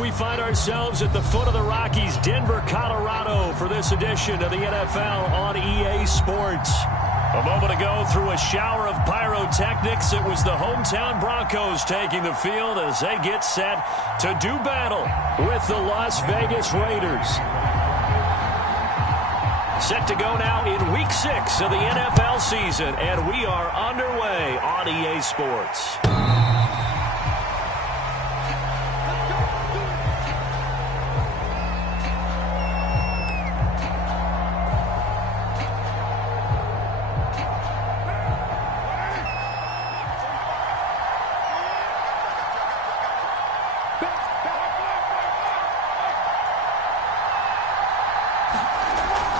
We find ourselves at the foot of the Rockies, Denver, Colorado, for this edition of the NFL on EA Sports. A moment ago, through a shower of pyrotechnics, it was the hometown Broncos taking the field as they get set to do battle with the Las Vegas Raiders. Set to go now in Week 6 of the NFL season, and we are underway on EA Sports.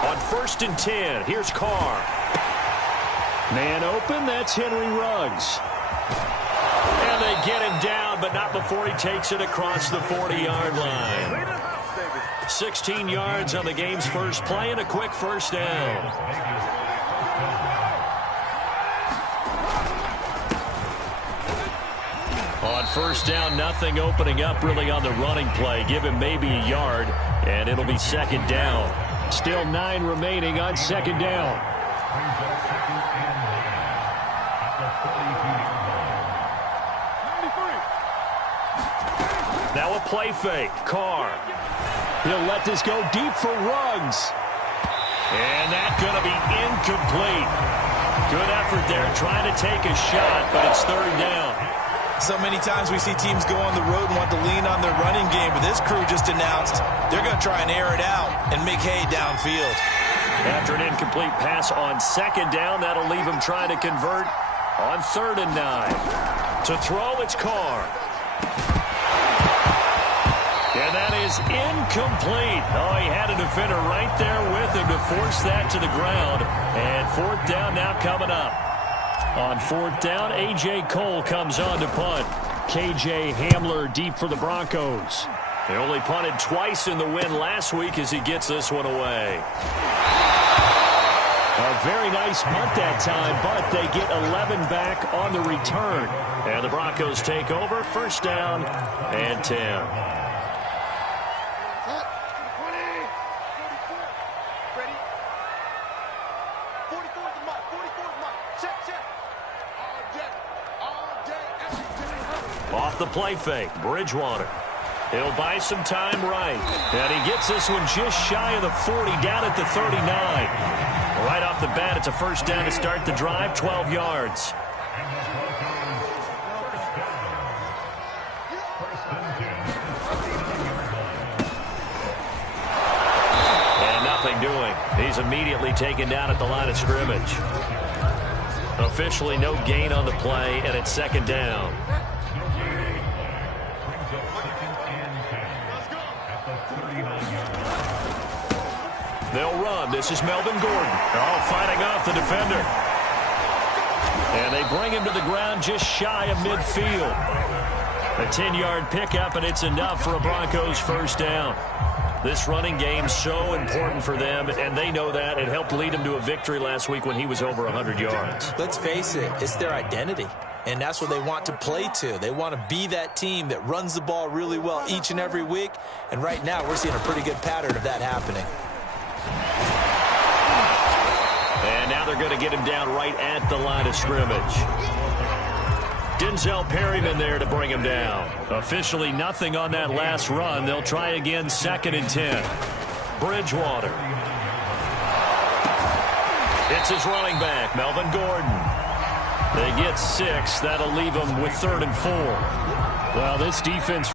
On 1st and 10, here's Carr. Man open, that's Henry Ruggs. And they get him down, but not before he takes it across the 40-yard line. 16 yards on the game's first play and a quick first down. On 1st down, nothing opening up really on the running play. Give him maybe a yard, and it'll be 2nd down. Still 9 remaining on 2nd down. Now a play fake. Carr. He'll let this go deep for Ruggs. And that's going to be incomplete. Good effort there trying to take a shot, but it's 3rd down. So many times we see teams go on the road and want to lean on their running game, but this crew just announced they're going to try and air it out and make hay downfield. After an incomplete pass on 2nd down, that'll leave him trying to convert on 3rd and 9. To throw, it's Carr. And that is incomplete. Oh, he had a defender right there with him to force that to the ground. And 4th down now coming up. On 4th down, A.J. Cole comes on to punt. K.J. Hamler deep for the Broncos. They only punted twice in the win last week as he gets this one away. A very nice punt that time, but they get 11 back on the return. And the Broncos take over, 1st down and 10. Off the play fake, Bridgewater. He'll buy some time right. And he gets this one just shy of the 40, down at the 39. Right off the bat, it's a 1st down to start the drive, 12 yards. And nothing doing. He's immediately taken down at the line of scrimmage. Officially no gain on the play, and it's 2nd down. They'll run. This is Melvin Gordon. Oh, fighting off the defender. And they bring him to the ground just shy of midfield. A 10-yard pickup, and it's enough for a Broncos 1st down. This running game so important for them, and they know that. It helped lead them to a victory last week when he was over 100 yards. Let's face it, it's their identity. And that's what they want to play to. They want to be that team that runs the ball really well each and every week. And right now, we're seeing a pretty good pattern of that happening. And now they're going to get him down right at the line of scrimmage. Denzel Perryman there to bring him down. Officially nothing on that last run. They'll try again, 2nd and 10. Bridgewater. It's his running back, Melvin Gordon. They get 6. That'll leave them with 3rd and 4. Well, this defense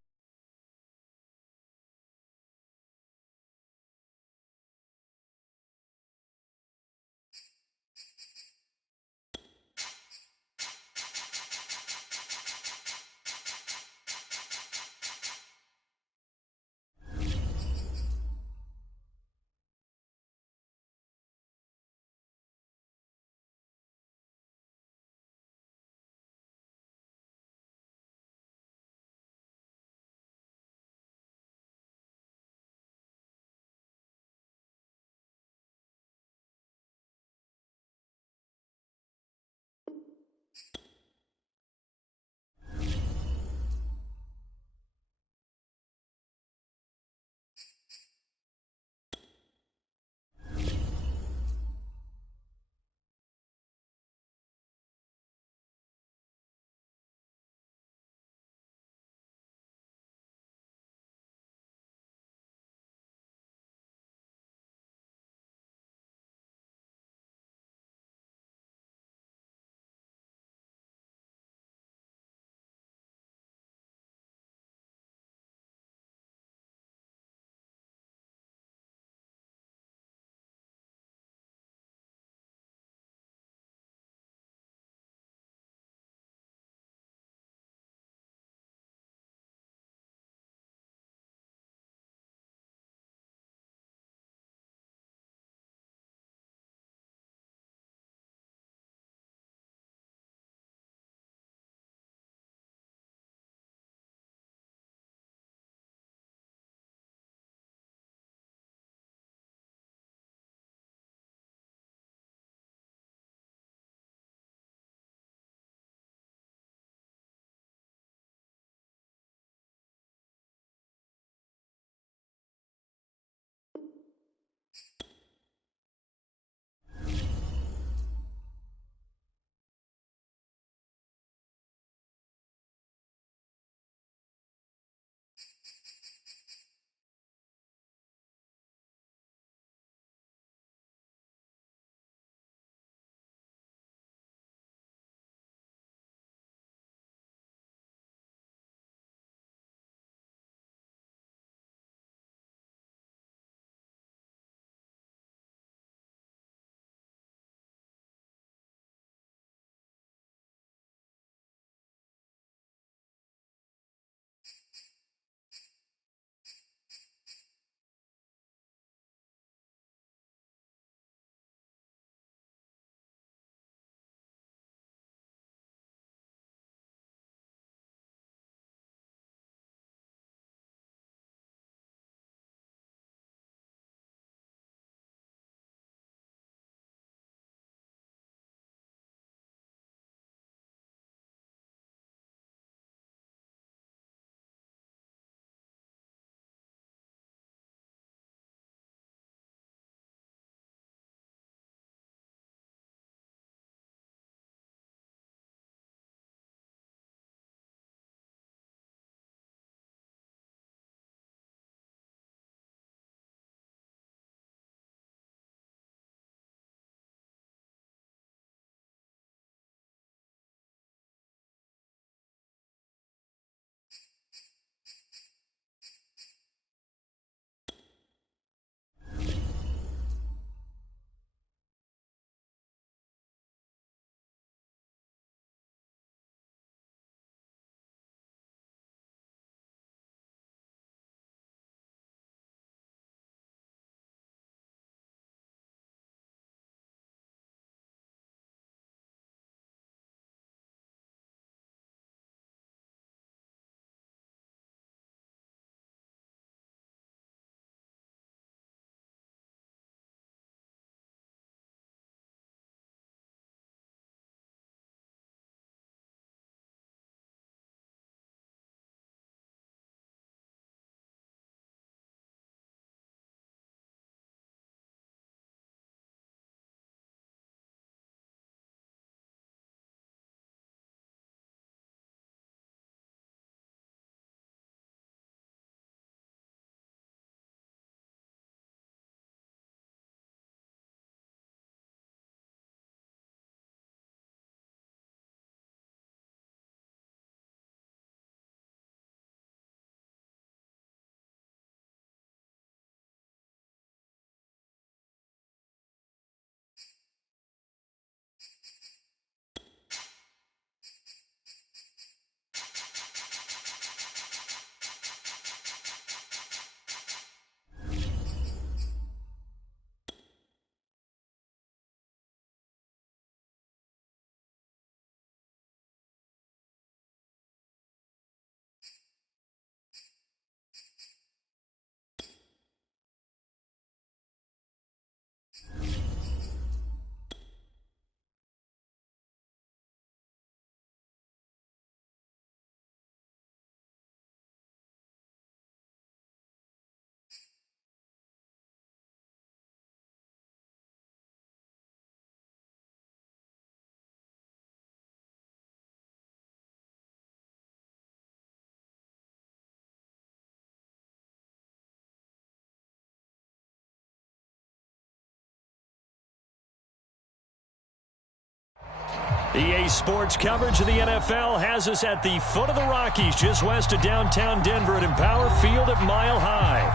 EA Sports coverage of the NFL has us at the foot of the Rockies, just west of downtown Denver at Empower Field at Mile High.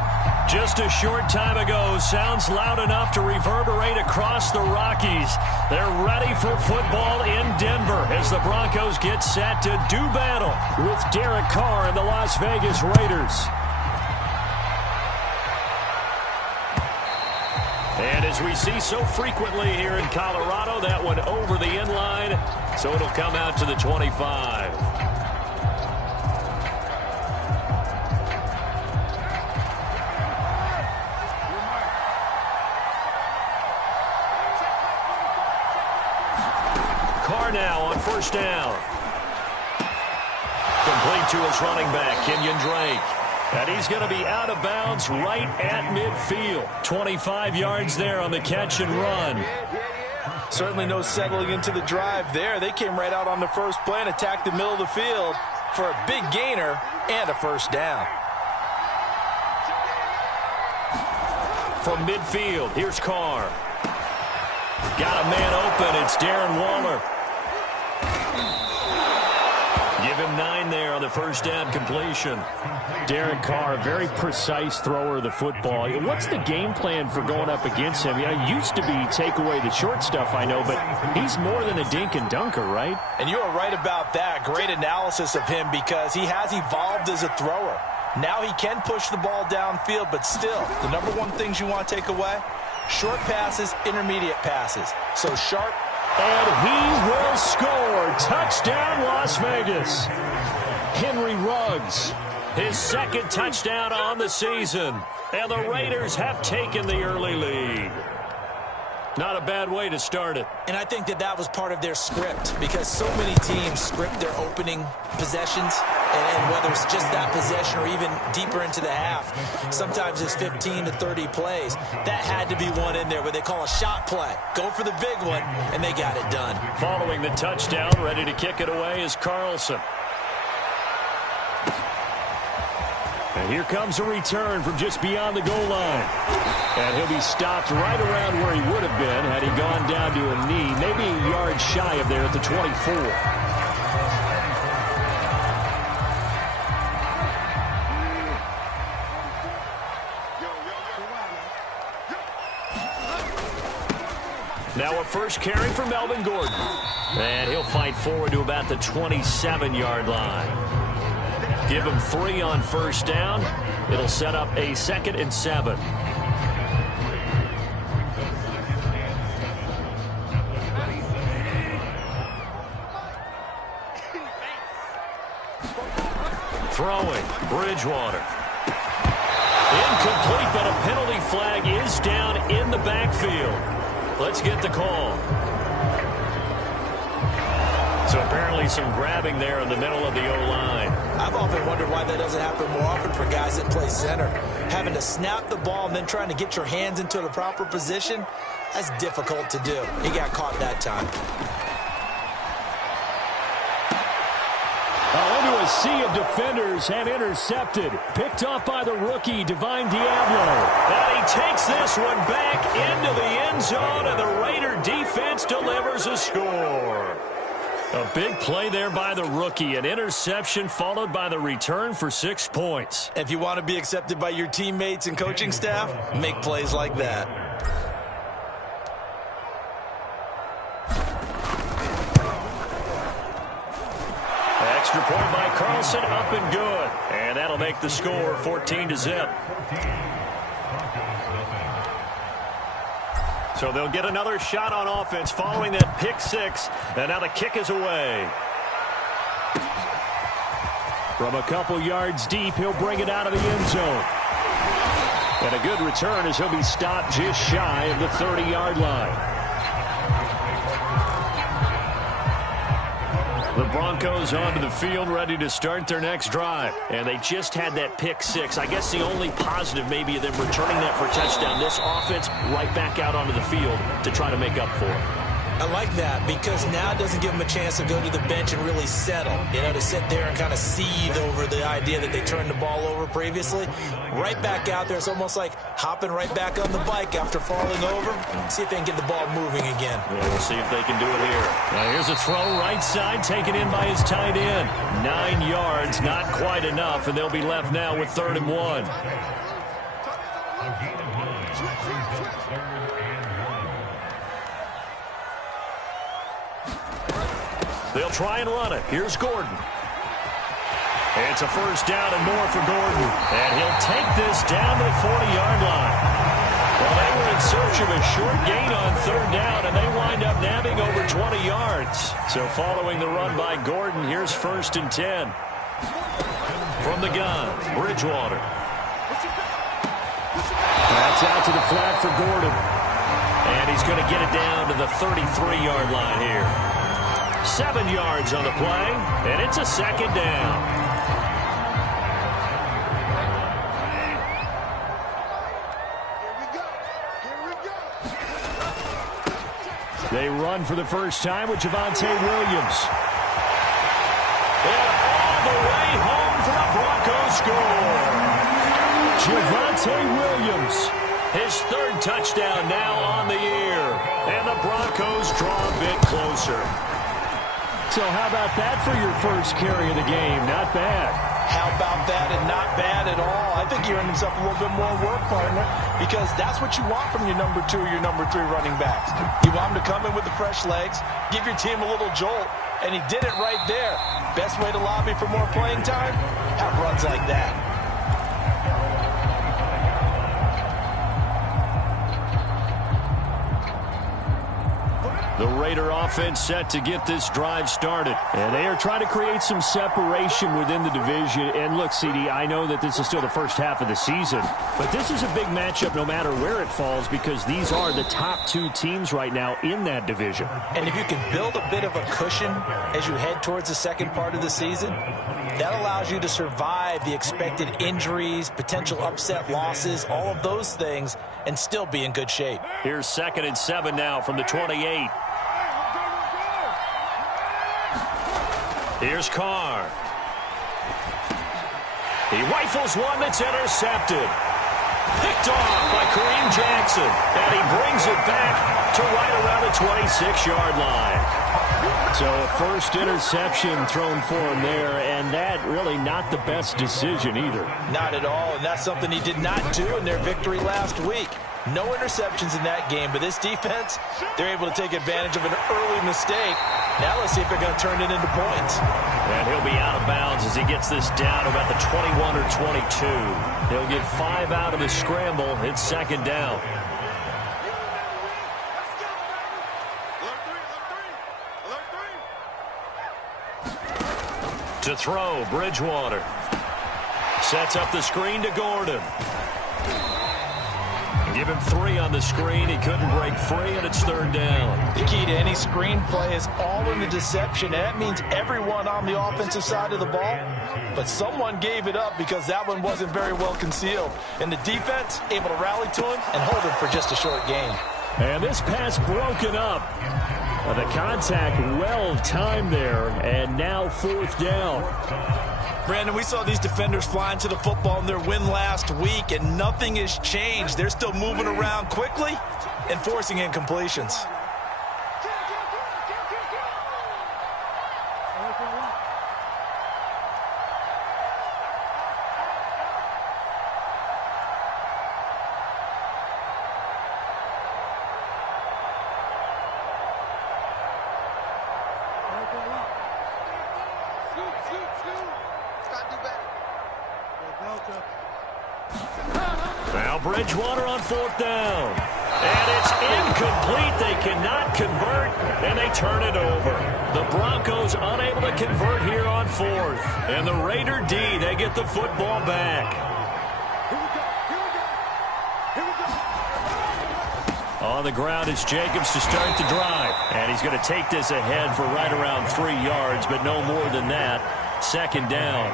Just a short time ago, sounds loud enough to reverberate across the Rockies. They're ready for football in Denver as the Broncos get set to do battle with Derek Carr and the Las Vegas Raiders. And as we see so frequently here in Colorado, that one over the end line, so it'll come out to the 25. Carr now on first down. Complete to his running back, Kenyon Drake. And he's going to be out of bounds right at midfield. 25 yards there on the catch and run. Certainly no settling into the drive there. They came right out on the first play and attacked the middle of the field for a big gainer and a first down. From midfield, here's Carr. Got a man open. It's Darren Waller. Give him 9 there on the first down completion. Derek Carr, a very precise thrower of the football. What's the game plan for going up against him? It used to be take away the short stuff, I know, but he's more than a dink and dunker, right? And you are right about that. Great analysis of him because he has evolved as a thrower. Now he can push the ball downfield, but still, the number one things you want to take away, short passes, intermediate passes. So sharp. And he will score. Touchdown, Las Vegas. Henry Ruggs, his second touchdown on the season. And the Raiders have taken the early lead. Not a bad way to start it. And I think that was part of their script because so many teams script their opening possessions. And whether it's just that possession or even deeper into the half, sometimes it's 15 to 30 plays. That had to be one in there where they call a shot play. Go for the big one, and they got it done. Following the touchdown, ready to kick it away is Carlson. And here comes a return from just beyond the goal line. And he'll be stopped right around where he would have been had he gone down to a knee, maybe a yard shy of there at the 24. Now a first carry for Melvin Gordon. And he'll fight forward to about the 27-yard line. Give him 3 on first down. It'll set up a 2nd and 7. Throwing, Bridgewater. Incomplete, but a penalty flag is down in the backfield. Let's get the call. So apparently some grabbing there in the middle of the O-line. I've often wondered why that doesn't happen more often for guys that play center. Having to snap the ball and then trying to get your hands into the proper position, that's difficult to do. He got caught that time. Into a sea of defenders and intercepted. Picked off by the rookie, Divine Diablo. And he takes this one back into the end zone, and the Raider defense delivers a score. A big play there by the rookie. An interception followed by the return for 6 points. If you want to be accepted by your teammates and coaching staff, make plays like that. Extra point by Carlson, up and good. And that'll make the score 14-0. So they'll get another shot on offense following that pick 6. And now the kick is away. From a couple yards deep, he'll bring it out of the end zone. And a good return as he'll be stopped just shy of the 30-yard line. The Broncos onto the field, ready to start their next drive. And they just had that pick 6. I guess the only positive maybe of them returning that for a touchdown. This offense right back out onto the field to try to make up for it. I like that because now it doesn't give them a chance to go to the bench and really settle, to sit there and kind of seethe over the idea that they turned the ball over previously. Right back out there. It's almost like hopping right back on the bike after falling over. See if they can get the ball moving again. Yeah, we'll see if they can do it here. Now here's a throw right side taken in by his tight end. 9 yards, not quite enough, and they'll be left now with 3rd and 1. They'll try and run it. Here's Gordon. It's a 1st down and more for Gordon. And he'll take this down to the 40-yard line. Well, they were in search of a short gain on 3rd down, and they wind up nabbing over 20 yards. So following the run by Gordon, here's 1st and 10. From the gun, Bridgewater. That's out to the flat for Gordon. And he's going to get it down to the 33-yard line here. 7 yards on the play, and it's a 2nd down. They run for the first time with Javonte Williams. And all the way home for the Broncos score. Javonte Williams, his 3rd touchdown now on the year. And the Broncos draw a bit closer. So how about that for your first carry of the game? Not bad. How about that and not bad at all? I think you're earning yourself a little bit more work, partner, because that's what you want from your number 2 or your number 3 running backs. You want them to come in with the fresh legs, give your team a little jolt, and he did it right there. Best way to lobby for more playing time? Have runs like that. The Raider offense set to get this drive started. And they are trying to create some separation within the division. And look, CD, I know that this is still the first half of the season, but this is a big matchup no matter where it falls because these are the top 2 teams right now in that division. And if you can build a bit of a cushion as you head towards the second part of the season, that allows you to survive the expected injuries, potential upset losses, all of those things, and still be in good shape. Here's 2nd and 7 now from the 28. Here's Carr. He rifles one that's intercepted. Picked off by Kareem Jackson. And he brings it back to right around the 26-yard line. So a first interception thrown for him there, and that really not the best decision either. Not at all, and that's something he did not do in their victory last week. No interceptions in that game, but this defense, they're able to take advantage of an early mistake. Now let's see if they're going to turn it into points. And he'll be out of bounds as he gets this down about the 21 or 22. He'll get 5 out of the scramble. It's 2nd down. To throw, Bridgewater. Sets up the screen to Gordon. Give him 3 on the screen. He couldn't break free, and it's 3rd down. The key to any screen play is all in the deception. And that means everyone on the offensive side of the ball. But someone gave it up because that one wasn't very well concealed. And the defense able to rally to him and hold him for just a short gain. And this pass broken up. The contact well timed there, and now 4th down. Brandon, we saw these defenders flying to the football in their win last week, and nothing has changed. They're still moving around quickly and forcing incompletions. Now Bridgewater on 4th down. And it's incomplete. They cannot convert, and they turn it over. The Broncos unable to convert here on 4th. And the Raider D, they get the football back. On the ground is Jacobs to start the drive. And he's going to take this ahead for right around 3 yards, but no more than that. 2nd down.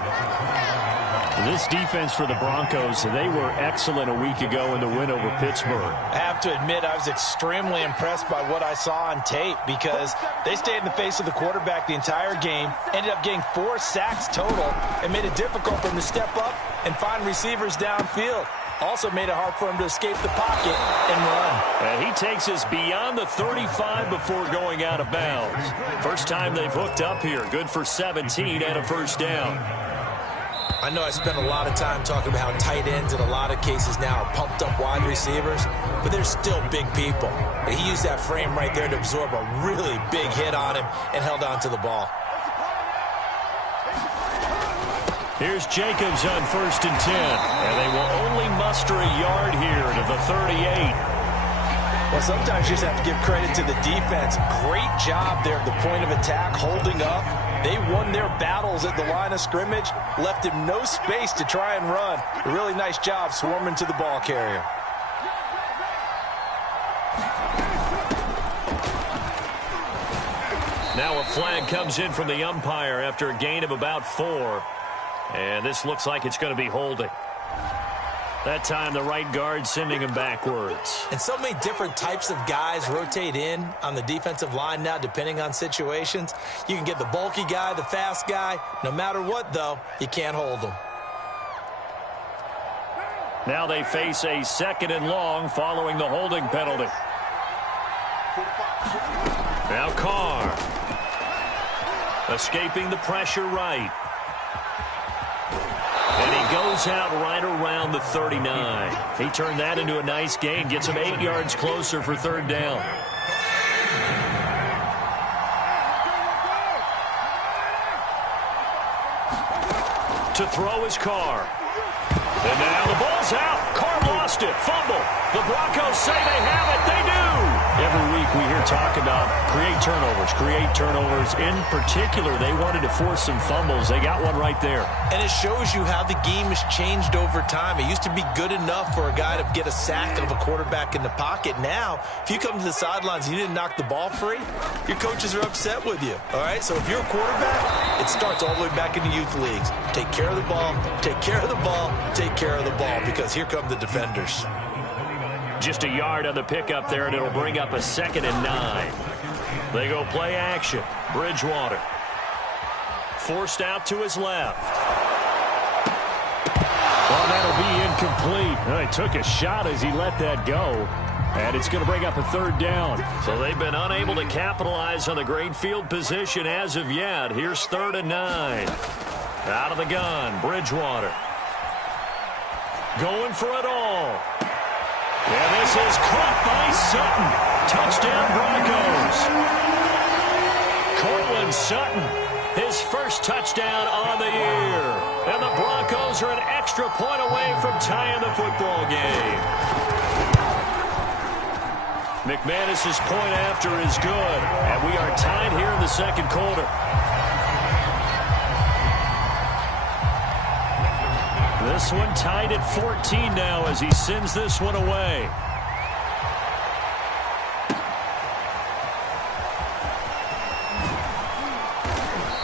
This defense for the Broncos, they were excellent a week ago in the win over Pittsburgh. I have to admit, I was extremely impressed by what I saw on tape because they stayed in the face of the quarterback the entire game, ended up getting 4 sacks total, and made it difficult for him to step up and find receivers downfield. Also made it hard for him to escape the pocket and run. And he takes us beyond the 35 before going out of bounds. First time they've hooked up here. Good for 17 and a first down. I know I spent a lot of time talking about how tight ends in a lot of cases now are pumped up wide receivers, but they're still big people. And he used that frame right there to absorb a really big hit on him and held on to the ball. Here's Jacobs on 1st and 10, and they will only muster a yard here to the 38. Well, sometimes you just have to give credit to the defense. Great job there at the point of attack, holding up. They won their battles at the line of scrimmage, left him no space to try and run. A really nice job swarming to the ball carrier. Now a flag comes in from the umpire after a gain of about 4. And this looks like it's going to be holding. That time the right guard sending him backwards. And so many different types of guys rotate in on the defensive line now depending on situations. You can get the bulky guy, the fast guy. No matter what, though, you can't hold them. Now they face a 2nd and long following the holding penalty. Now Carr. Escaping the pressure right. And he goes out right around the 39. He turned that into a nice gain. Gets him 8 yards closer for 3rd down. To throw his Carr. And now the ball's out. Carr lost it. Fumble. The Broncos say they have it. They do. Every week we hear talk about create turnovers. In particular, they wanted to force some fumbles. They got one right there. And it shows you how the game has changed over time. It used to be good enough for a guy to get a sack of a quarterback in the pocket. Now, if you come to the sidelines and you didn't knock the ball free, your coaches are upset with you. All right? So if you're a quarterback, it starts all the way back in the youth leagues. Take care of the ball, take care of the ball, take care of the ball, because here come the defenders. Just a yard on the pickup there, and it'll bring up a 2nd and 9. They go play action. Bridgewater. Forced out to his left. Well, that'll be incomplete. Well, he took a shot as he let that go. And it's going to bring up a 3rd down. So they've been unable to capitalize on the great field position as of yet. Here's 3rd and 9. Out of the gun, Bridgewater. Going for it all. And this is caught by Sutton. Touchdown, Broncos. Cortland Sutton, his first touchdown on the year. And the Broncos are an extra point away from tying the football game. McManus's point after is good. And we are tied here in the 2nd quarter. This one tied at 14 now as he sends this one away.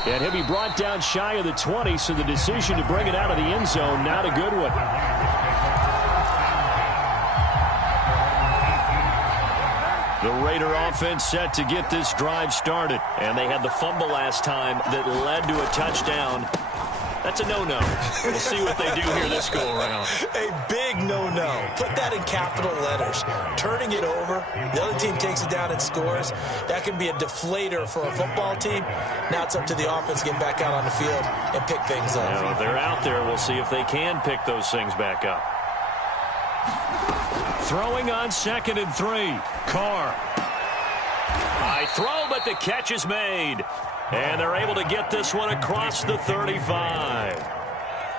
And he'll be brought down shy of the 20, so the decision to bring it out of the end zone, not a good one. The Raider offense set to get this drive started. And they had the fumble last time that led to a touchdown. That's a no-no. We'll see what they do here this go-around. A big no-no. Put that in capital letters. Turning it over, the other team takes it down and scores. That can be a deflator for a football team. Now it's up to the offense to get back out on the field and pick things up. Yeah, they're out there. We'll see if they can pick those things back up. Throwing on 2nd and 3. Carr. High throw, but the catch is made. And they're able to get this one across the 35.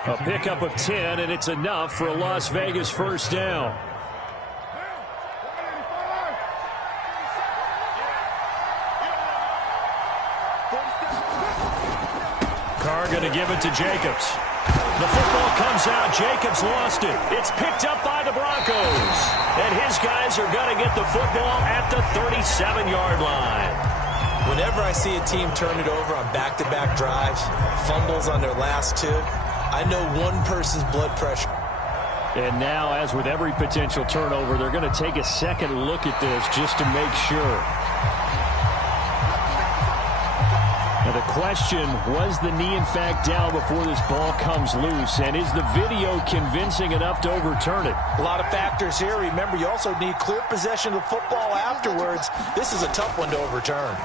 A pickup of 10, and it's enough for a Las Vegas first down. Carr going to give it to Jacobs. The football comes out. Jacobs lost it. It's picked up by the Broncos. And his guys are going to get the football at the 37-yard line. Whenever I see a team turn it over on back-to-back drives, fumbles on their last 2, I know one person's blood pressure. And now, as with every potential turnover, they're going to take a second look at this just to make sure. Now the question, was the knee in fact down before this ball comes loose? And is the video convincing enough to overturn it? A lot of factors here. Remember, you also need clear possession of football afterwards. This is a tough one to overturn.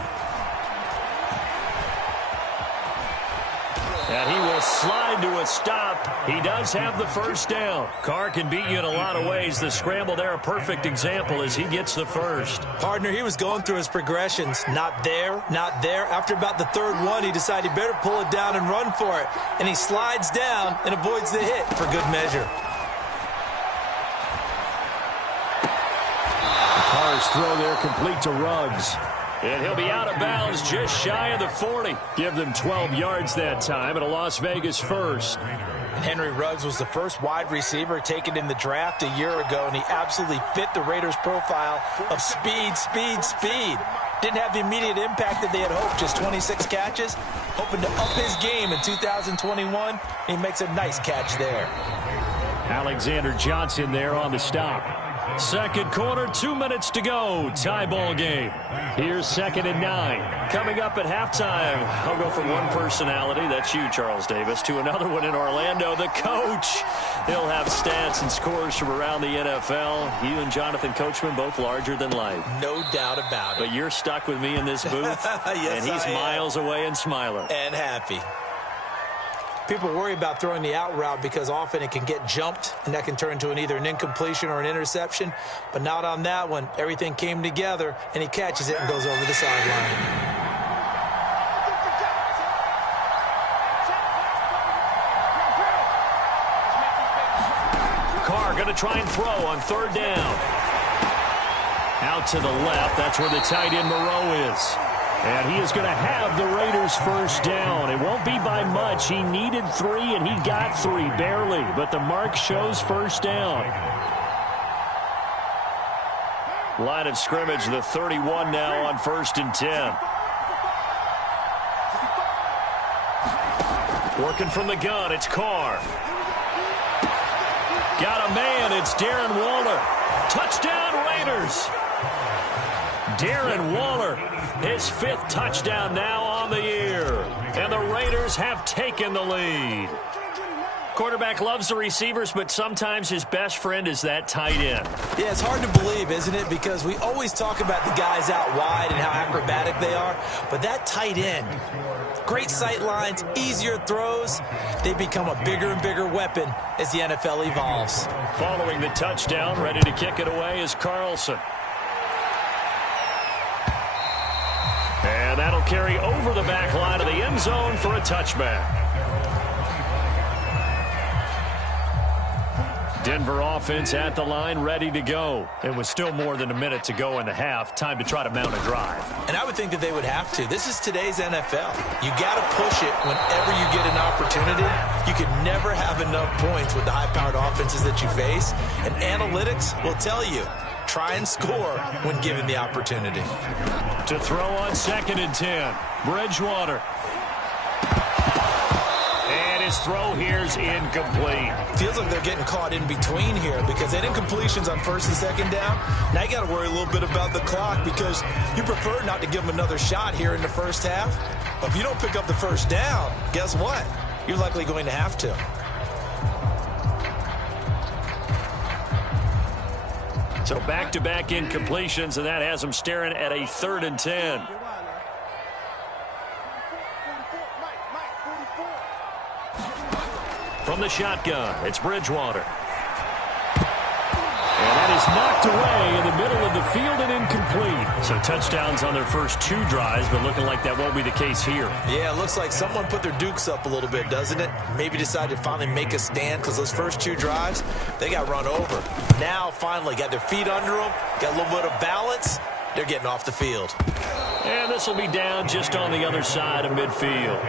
And he will slide to a stop. He does have the first down. Carr can beat you in a lot of ways. The scramble there, a perfect example as he gets the first. Partner, he was going through his progressions. Not there, not there. After about the third one, he decided he better pull it down and run for it. And he slides down and avoids the hit for good measure. Carr's throw there complete to Ruggs. And he'll be out of bounds just shy of the 40. Give them 12 yards that time at a Las Vegas first. And Henry Ruggs was the first wide receiver taken in the draft a year ago, and he absolutely fit the Raiders' profile of speed, speed, speed. Didn't have the immediate impact that they had hoped, just 26 catches. Hoping to up his game in 2021. He makes a nice catch there. Alexander Johnson there on the stop. Second quarter, 2 minutes to go. Tie ball game. Here's 2nd and 9. Coming up at halftime, I'll go from one personality, that's you, Charles Davis, to another one in Orlando, the coach. He'll have stats and scores from around the NFL. You and Jonathan Coachman, both larger than life. No doubt about it. But you're stuck with me in this booth, yes, and he's miles away and smiling. And happy. People worry about throwing the out route because often it can get jumped, and that can turn into either an incompletion or an interception. But not on that one. Everything came together, and he catches it and goes over the sideline. Carr going to try and throw on third down. Out to the left. That's where the tight end Moreau is. And he is going to have the Raiders first down. It won't be by much. He needed 3, and he got 3, barely. But the mark shows first down. Line of scrimmage, the 31 now on 1st and 10. Working from the gun, it's Carr. Got a man, it's Darren Waller. Touchdown, Raiders. Darren Waller, his 5th touchdown now on the year. And the Raiders have taken the lead. Quarterback loves the receivers, but sometimes his best friend is that tight end. Yeah, it's hard to believe, isn't it? Because we always talk about the guys out wide and how acrobatic they are. But that tight end, great sight lines, easier throws, they become a bigger and bigger weapon as the NFL evolves. Following the touchdown, ready to kick it away is Carlson. And that'll carry over the back line of the end zone for a touchback. Denver offense at the line, ready to go. It was still more than a minute to go in the half. Time to try to mount a drive. And I would think that they would have to. This is today's NFL. You got to push it whenever you get an opportunity. You can never have enough points with the high-powered offenses that you face. And analytics will tell you, try and score when given the opportunity. To throw on 2nd and 10. Bridgewater. And his throw here's incomplete. Feels like they're getting caught in between here because they didn't incompletions on 1st and 2nd down. Now you got to worry a little bit about the clock because you prefer not to give them another shot here in the first half. But if you don't pick up the first down, guess what? You're likely going to have to. So back-to-back incompletions, and that has them staring at a 3rd and 10. From the shotgun, it's Bridgewater. And that is knocked away in the middle of the field and incomplete. So touchdowns on their first 2 drives, but looking like that won't be the case here. Yeah, it looks like someone put their dukes up a little bit, doesn't it? Maybe decided to finally make a stand because those first 2 drives, they got run over. Now, finally, got their feet under them, got a little bit of balance. They're getting off the field. And this will be down just on the other side of midfield.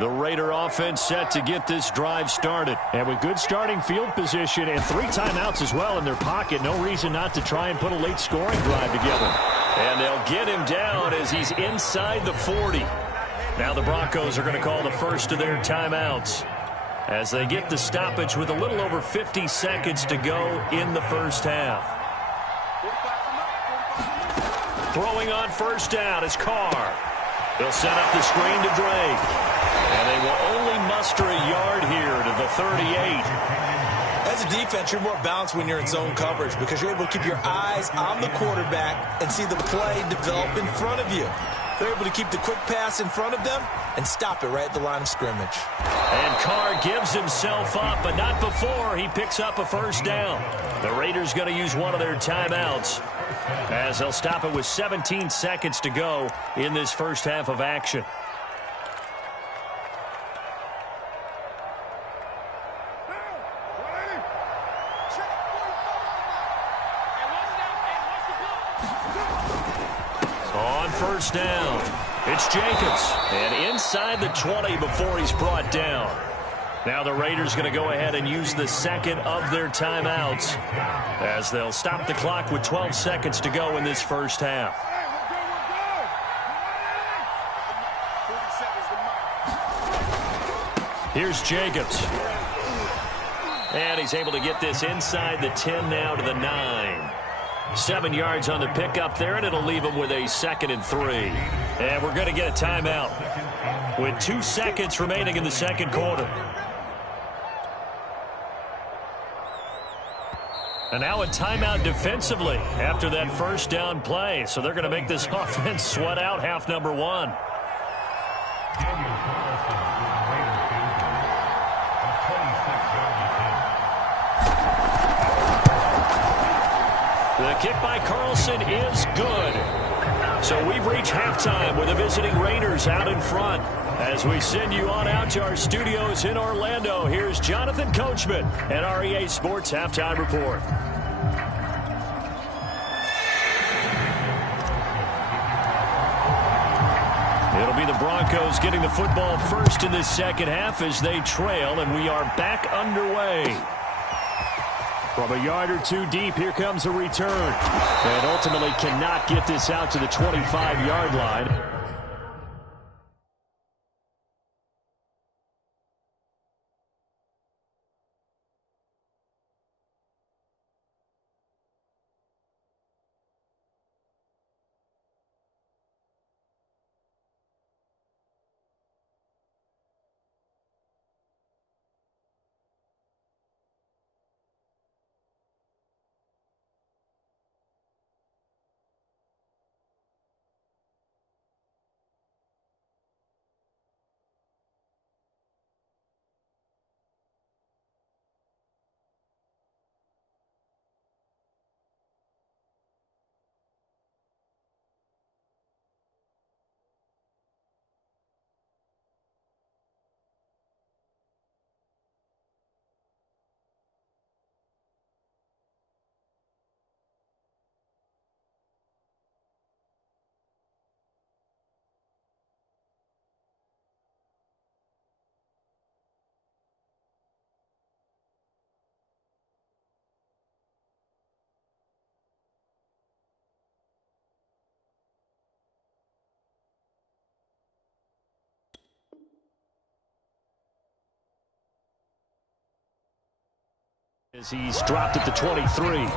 The Raider offense set to get this drive started. And with good starting field position and 3 timeouts as well in their pocket, no reason not to try and put a late scoring drive together. And they'll get him down as he's inside the 40. Now the Broncos are going to call the first of their timeouts as they get the stoppage with a little over 50 seconds to go in the first half. Throwing on first down is Carr. They'll set up the screen to Drake. And they will only muster a yard here to the 38. As a defense, you're more balanced when you're in zone coverage because you're able to keep your eyes on the quarterback and see the play develop in front of you. They're able to keep the quick pass in front of them and stop it right at the line of scrimmage. And Carr gives himself up, but not before he picks up a first down. The Raiders going to use one of their timeouts as they'll stop it with 17 seconds to go in this first half of action. On first down, it's Jenkins. And inside the 20 before he's brought down. Now the Raiders going to go ahead and use the second of their timeouts as they'll stop the clock with 12 seconds to go in this first half. Here's Jacobs. And he's able to get this inside the 10 now to the 9. 7 yards on the pickup there, and it'll leave him with a 2nd and 3. And we're going to get a timeout with 2 seconds remaining in the second quarter. And now a timeout defensively after that first down play. So they're going to make this offense sweat out half number 1. The kick by Carlson is good. So we've reached halftime with the visiting Raiders out in front. As we send you on out to our studios in Orlando, here's Jonathan Coachman at REA Sports Halftime Report. It'll be the Broncos getting the football first in this second half as they trail, and we are back underway. From a yard or 2 deep, here comes a return. And ultimately cannot get this out to the 25-yard line. As he's dropped at the 23.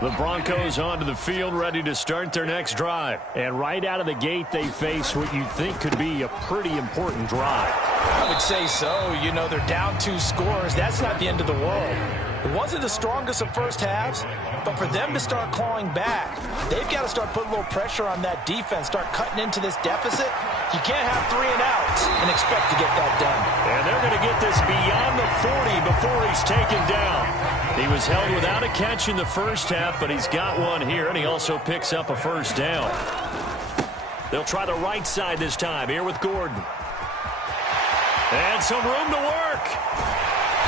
The Broncos onto the field, ready to start their next drive. And right out of the gate, they face what you'd think could be a pretty important drive. I would say so. You know, they're down 2 scores. That's not the end of the world. It wasn't the strongest of first halves, but for them to start clawing back, they've got to start putting a little pressure on that defense, start cutting into this deficit. You can't have 3 and outs and expect to get that done. And they're going to get this beyond the 40 before he's taken down. He was held without a catch in the first half, but he's got one here, and he also picks up a first down. They'll try the right side this time, here with Gordon. And some room to work.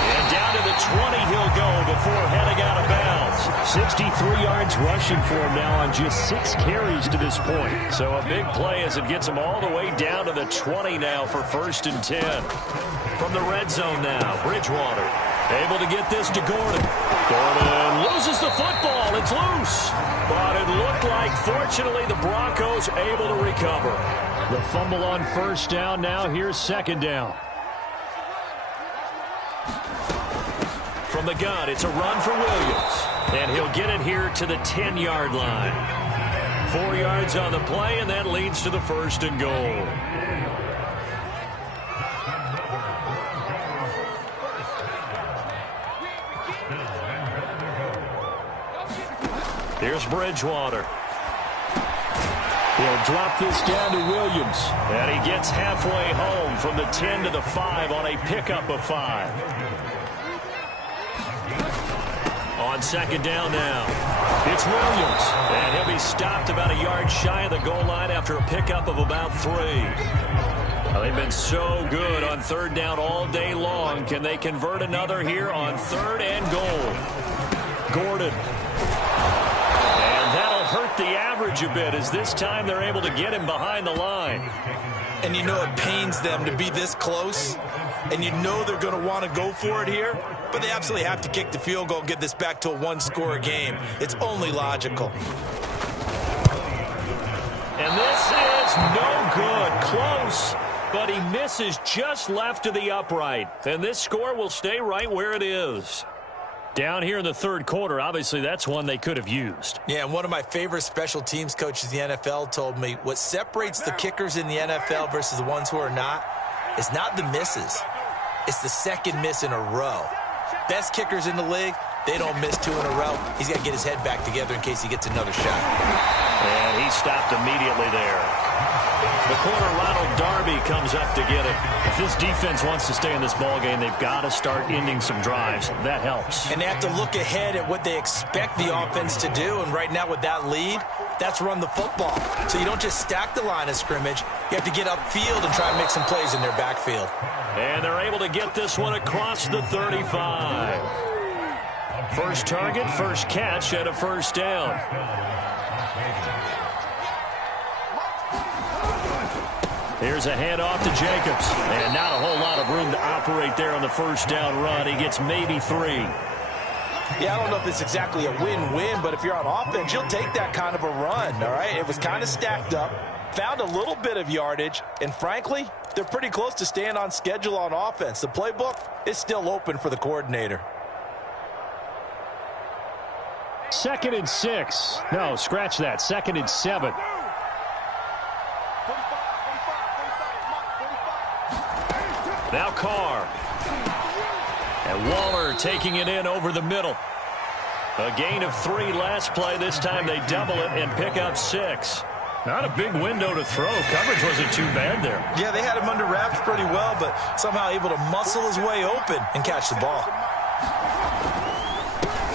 And down to the 20 he'll go before heading out of bounds. 63 yards rushing for him now on just 6 carries to this point. So a big play as it gets him all the way down to the 20 now for 1st and 10. From the red zone now, Bridgewater able to get this to Gordon. Gordon loses the football. It's loose. But it looked like, fortunately, the Broncos able to recover. The fumble on 1st down. Now here's 2nd down. From the gun, it's a run for Williams. And he'll get it here to the 10-yard line. 4 yards on the play, and that leads to the 1st and goal. Here's Bridgewater. He'll drop this down to Williams. And he gets halfway home from the 10 to the 5 on a pickup of 5. On 2nd down now, it's Williams. And he'll be stopped about a yard shy of the goal line after a pickup of about 3. They've been so good on 3rd down all day long. Can they convert another here on 3rd and goal? Gordon. And that'll hurt the average a bit as this time they're able to get him behind the line. And you know it pains them to be this close. And you know they're going to want to go for it here. But they absolutely have to kick the field goal and get this back to a 1-score game. It's only logical. And this is no good. Close. But he misses just left of the upright. And this score will stay right where it is. Down here in the 3rd quarter, obviously that's one they could have used. Yeah, and one of my favorite special teams coaches in the NFL told me what separates the kickers in the NFL versus the ones who are not is not the misses. It's the 2nd miss in a row. Best kickers in the league, they don't miss 2 in a row. He's got to get his head back together in case he gets another shot. And he stopped immediately there. The corner, Ronald Darby, comes up to get it. If this defense wants to stay in this ballgame, they've got to start ending some drives. That helps. And they have to look ahead at what they expect the offense to do. And right now with that lead, that's run the football. So you don't just stack the line of scrimmage. You have to get upfield and try and make some plays in their backfield. And they're able to get this one across the 35. First target, first catch at a 1st down. Here's a handoff to Jacobs. And not a whole lot of room to operate there on the 1st down run. He gets maybe 3. Yeah, I don't know if it's exactly a win-win, but if you're on offense, you'll take that kind of a run, all right? It was kind of stacked up, found a little bit of yardage, and frankly, they're pretty close to staying on schedule on offense. The playbook is still open for the coordinator. 2nd and 6. No, scratch that. 2nd and 7. Now Carr. And Waller taking it in over the middle. A gain of 3 last play. This time they double it and pick up 6. Not a big window to throw. Coverage wasn't too bad there. Yeah, they had him under wraps pretty well, but somehow able to muscle his way open and catch the ball.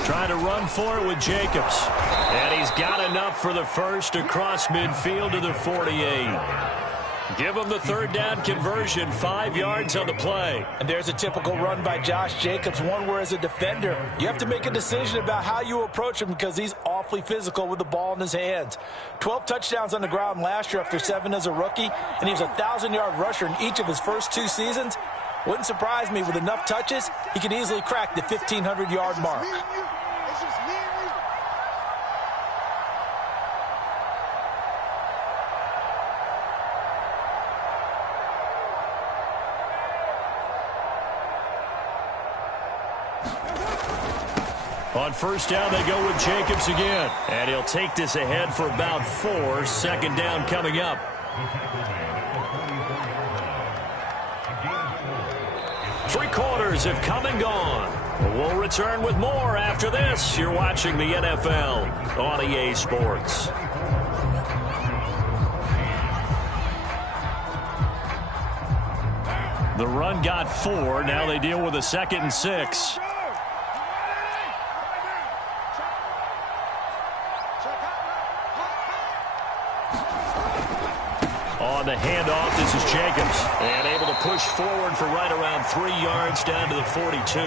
Trying to run for it with Jacobs. And he's got enough for the 1st across midfield to the 48. Give him the 3rd down conversion, 5 yards on the play. And there's a typical run by Josh Jacobs, one where as a defender, you have to make a decision about how you approach him because he's awfully physical with the ball in his hands. 12 touchdowns on the ground last year after 7 as a rookie, and he was a 1,000-yard rusher in each of his first 2 seasons. Wouldn't surprise me with enough touches, he could easily crack the 1,500-yard mark. On 1st down, they go with Jacobs again. And he'll take this ahead for about 4. 2nd down coming up. Three quarters have come and gone. We'll return with more after this. You're watching the NFL on EA Sports. The run got 4. Now they deal with a 2nd and 6. On the handoff, this is Jacobs. And able to push forward for right around 3 yards down to the 42.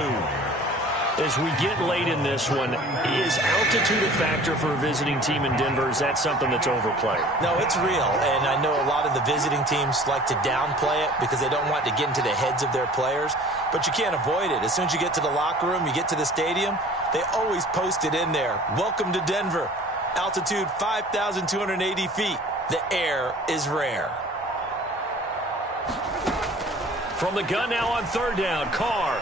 As we get late in this one, is altitude a factor for a visiting team in Denver? Is that something that's overplayed? No, it's real, and I know a lot of the visiting teams like to downplay it because they don't want to get into the heads of their players, but you can't avoid it. As soon as you get to the locker room, you get to the stadium, they always post it in there. Welcome to Denver. Altitude 5,280 feet. The air is rare. From the gun now on third down, Carr.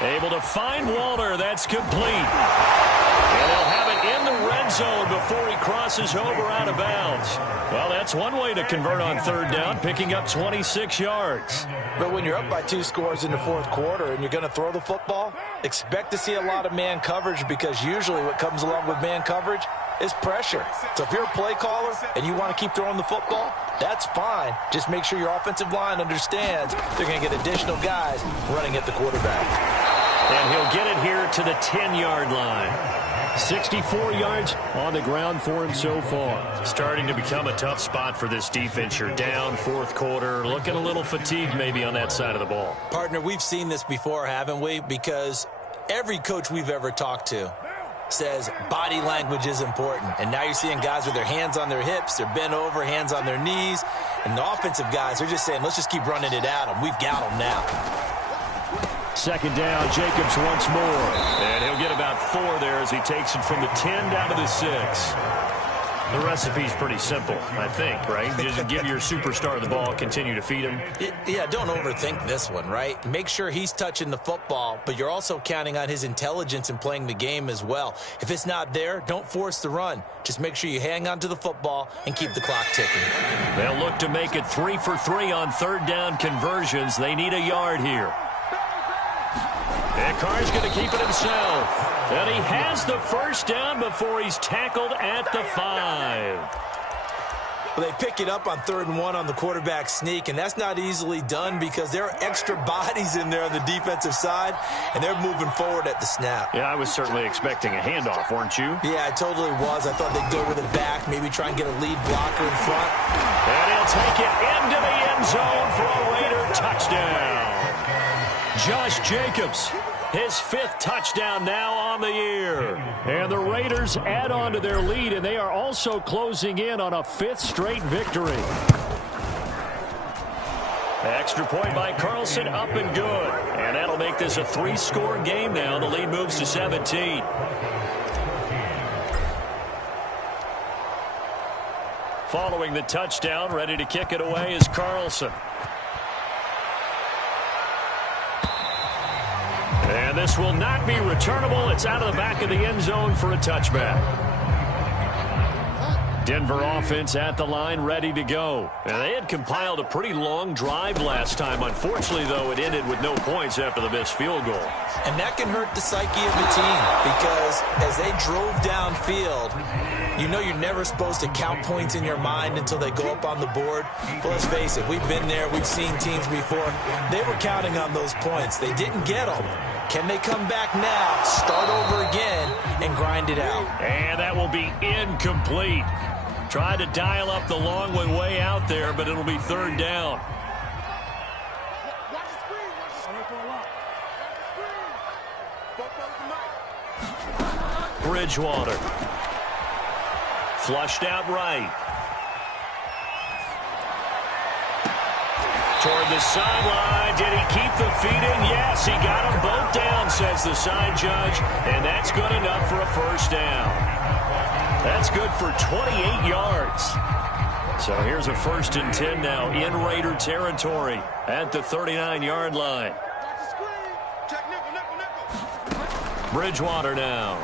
Able to find Walter. That's complete. And they'll have it in the red zone before he crosses over out of bounds. Well, that's one way to convert on third down, picking up 26 yards. But when you're up by 2 scores in the fourth quarter and you're going to throw the football, expect to see a lot of man coverage because usually what comes along with man coverage is pressure. So if you're a play caller and you want to keep throwing the football, that's fine. Just make sure your offensive line understands they're going to get additional guys running at the quarterback. And he'll get it here to the 10-yard line. 64 yards on the ground for him so far. Starting to become a tough spot for this defense. You're down fourth quarter, looking a little fatigued maybe on that side of the ball. Partner, we've seen this before, haven't we? Because every coach we've ever talked to says body language is important. And now you're seeing guys with their hands on their hips, they're bent over, hands on their knees. And the offensive guys are just saying, let's just keep running it at them. We've got them now. Second down, Jacobs once more. And he'll get about 4 there as he takes it from the 10 down to the 6. The recipe's pretty simple, I think, right? Just give your superstar the ball, continue to feed him. Yeah, don't overthink this one, right? Make sure he's touching the football, but you're also counting on his intelligence in playing the game as well. If it's not there, don't force the run. Just make sure you hang on to the football and keep the clock ticking. They'll look to make it 3 for 3 on third down conversions. They need a yard here. And Carr's going to keep it himself. And he has the first down before he's tackled at the 5. Well, they pick it up on 3rd and 1 on the quarterback sneak, and that's not easily done because there are extra bodies in there on the defensive side, and they're moving forward at the snap. Yeah, I was certainly expecting a handoff, weren't you? Yeah, I totally was. I thought they'd go with it back, maybe try and get a lead blocker in front. And he'll take it into the end zone for a Raider touchdown. Josh Jacobs, his 5th touchdown now on the year. And the Raiders add on to their lead, and they are also closing in on a 5th straight victory. Extra point by Carlson, up and good. And that'll make this a 3-score game now. The lead moves to 17. Following the touchdown, ready to kick it away is Carlson. And this will not be returnable. It's out of the back of the end zone for a touchback. Denver offense at the line, ready to go. And they had compiled a pretty long drive last time. Unfortunately, though, it ended with no points after the missed field goal. And that can hurt the psyche of the team because as they drove downfield, you know you're never supposed to count points in your mind until they go up on the board. But let's face it, we've been there. We've seen teams before. They were counting on those points. They didn't get them. Can they come back now, start over again, and grind it out? And that will be incomplete. Tried to dial up the long one way out there, but it'll be 3rd down. Bridgewater. Flushed out right. Toward the sideline. Did he keep the feet in? Yes, he got them both down, says the side judge. And that's good enough for a first down. That's good for 28 yards. So here's a 1st and 10 now in Raider territory at the 39-yard line. Bridgewater now.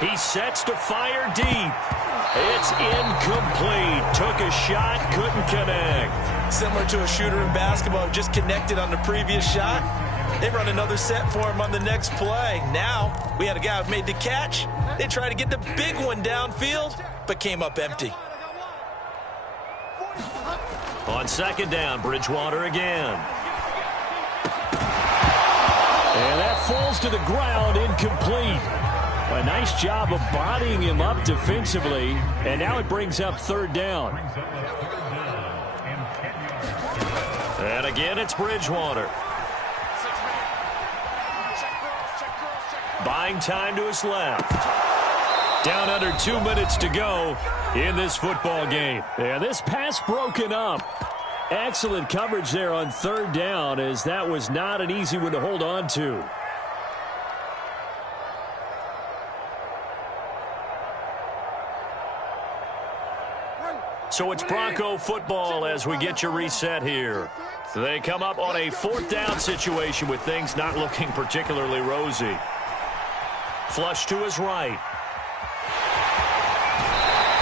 He sets to fire deep. It's incomplete. Took a shot, couldn't connect. Similar to a shooter in basketball who just connected on the previous shot. They run another set for him on the next play. Now, we had a guy who made the catch. They tried to get the big one downfield, but came up empty. On 2nd down, Bridgewater again. And that falls to the ground, incomplete. A nice job of bodying him up defensively, and now it brings up 3rd down. And again, it's Bridgewater. buying time to his left. Down under 2 minutes to go in this football game. Yeah, this pass broken up. Excellent coverage there on third down, as that was not an easy one to hold on to. So it's Bronco football as we get you reset here. They come up on a fourth down situation with things not looking particularly rosy. Flush to his right.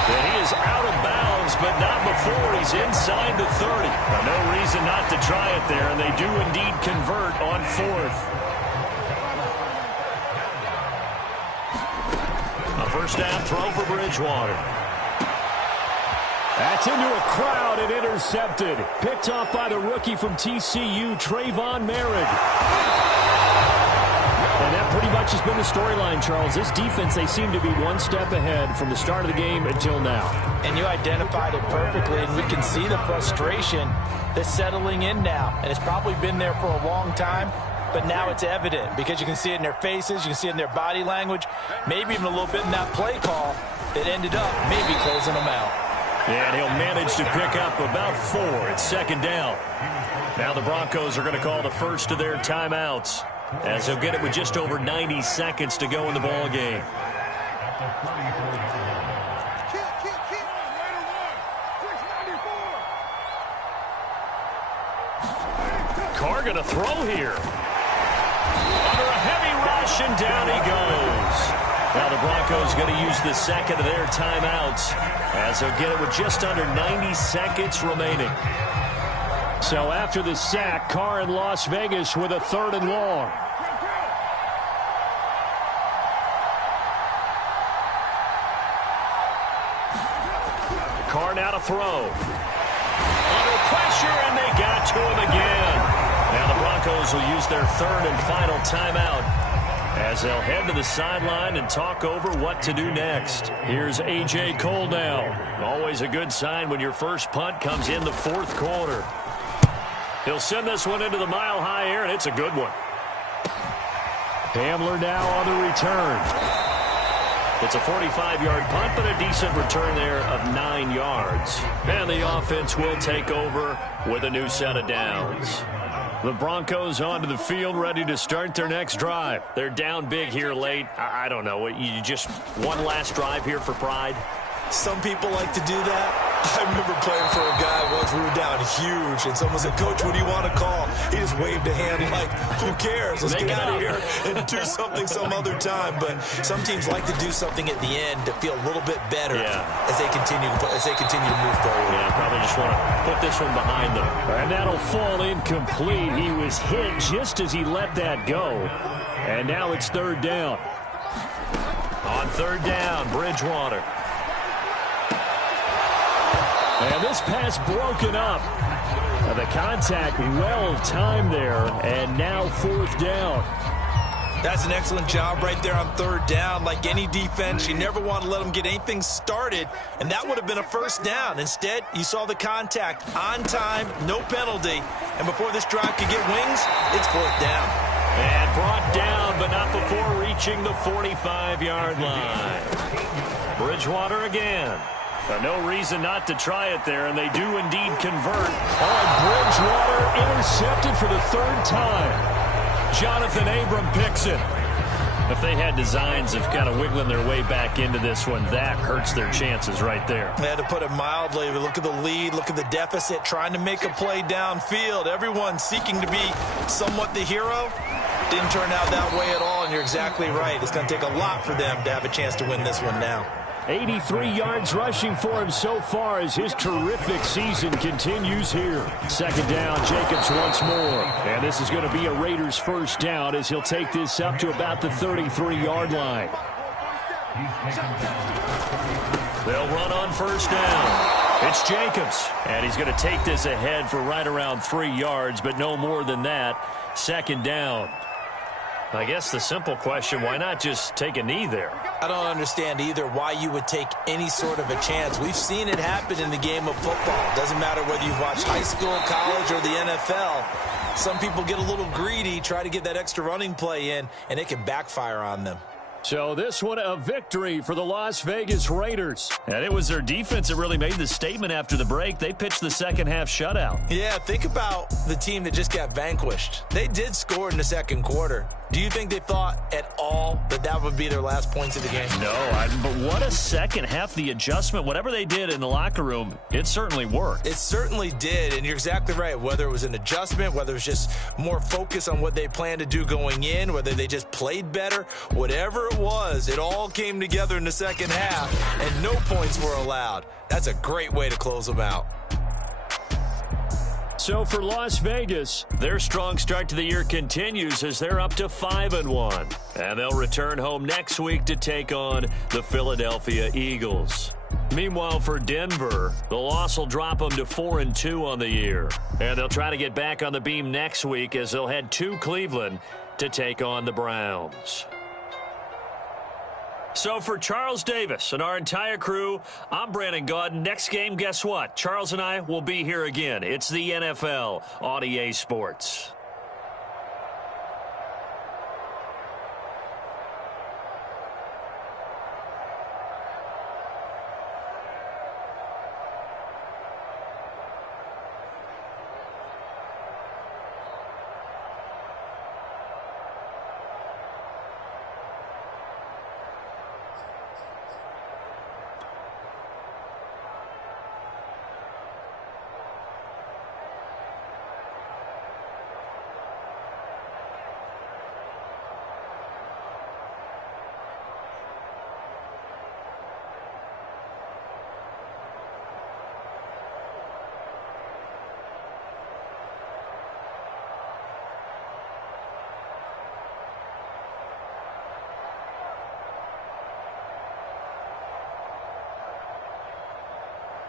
And he is out of bounds, but not before he's inside the 30. No reason not to try it there, and they do indeed convert on fourth. A first down throw for Bridgewater. That's into a crowd and intercepted. Picked off by the rookie from TCU, Trayvon Merritt. And that pretty much has been the storyline, Charles. This defense, they seem to be one step ahead from the start of the game until now. And you identified it perfectly, and we can see the frustration that's settling in now. And it's probably been there for a long time, but now it's evident because you can see it in their faces, you can see it in their body language, maybe even a little bit in that play call that ended up maybe closing them out. And he'll manage to pick up about 4 at second down. Now the Broncos are going to call the first of their timeouts, as they'll get it with just over 90 seconds to go in the ball game. Carr going to throw here. Under a heavy rush, and down he goes. Now the Broncos going to use the second of their timeouts, as they'll get it with just under 90 seconds remaining. So after the sack, Carr in Las Vegas with a 3rd and long. Carr now to throw. Under pressure, and they got to him again. Now the Broncos will use their 3rd and final timeout, as they'll head to the sideline and talk over what to do next. Here's A.J. Cole now. Always a good sign when your first punt comes in the 4th quarter. He'll send this one into the mile-high air, and it's a good one. Hamler now on the return. It's a 45-yard punt, but a decent return there of 9 yards. And the offense will take over with a new set of downs. The Broncos onto the field, ready to start their next drive. They're down big here late. I don't know. You just one last drive here for pride? Some people like to do that. I remember playing for a guy once. We were down huge, and someone said, "Coach, what do you want to call?" He just waved a hand like, "Who cares? Let's get out of here and do something some other time." But some teams like to do something at the end to feel a little bit better as they continue to move forward. Yeah, probably just want to put this one behind them. And that'll fall incomplete. He was hit just as he let that go. And now it's 3rd down. On 3rd down, Bridgewater. And this pass broken up. The contact well-timed there, and now 4th down. That's an excellent job right there on 3rd down. Like any defense, you never want to let them get anything started, and that would have been a 1st down. Instead, you saw the contact on time, no penalty, and before this drive could get wings, it's 4th down. And brought down, but not before reaching the 45-yard line. Bridgewater again. No reason not to try it there, and they do indeed convert. Bridgewater intercepted for the 3rd time. Jonathan Abram picks it. If they had designs of kind of wiggling their way back into this one, that hurts their chances right there. They had to put it mildly. Look at the lead, look at the deficit, trying to make a play downfield. Everyone seeking to be somewhat the hero. Didn't turn out that way at all, and you're exactly right. It's going to take a lot for them to have a chance to win this one now. 83 yards rushing for him so far as his terrific season continues here. 2nd down, Jacobs once more. And this is going to be a Raiders 1st down as he'll take this up to about the 33-yard line. They'll run on 1st down. It's Jacobs, and he's going to take this ahead for right around 3 yards, but no more than that. 2nd down. I guess the simple question, why not just take a knee there? I don't understand either why you would take any sort of a chance. We've seen it happen in the game of football. Doesn't matter whether you've watched high school, college, or the NFL. Some people get a little greedy, try to get that extra running play in, and it can backfire on them. So this one a victory for the Las Vegas Raiders. And it was their defense that really made the statement after the break. They pitched the second half shutout. Yeah, think about the team that just got vanquished. They did score in the second quarter. Do you think they thought at all that that would be their last points of the game? No, but what a second half. The adjustment, whatever they did in the locker room, it certainly worked. It certainly did, and you're exactly right. Whether it was an adjustment, whether it was just more focus on what they planned to do going in, whether they just played better, whatever it was, it all came together in the second half, and no points were allowed. That's a great way to close them out. So for Las Vegas, their strong start to the year continues as they're up to 5-1. And they'll return home next week to take on the Philadelphia Eagles. Meanwhile, for Denver, the loss will drop them to 4-2 on the year. And they'll try to get back on the beam next week as they'll head to Cleveland to take on the Browns. So for Charles Davis and our entire crew, I'm Brandon Gaudin. Next game, guess what? Charles and I will be here again. It's the NFL on EA Sports.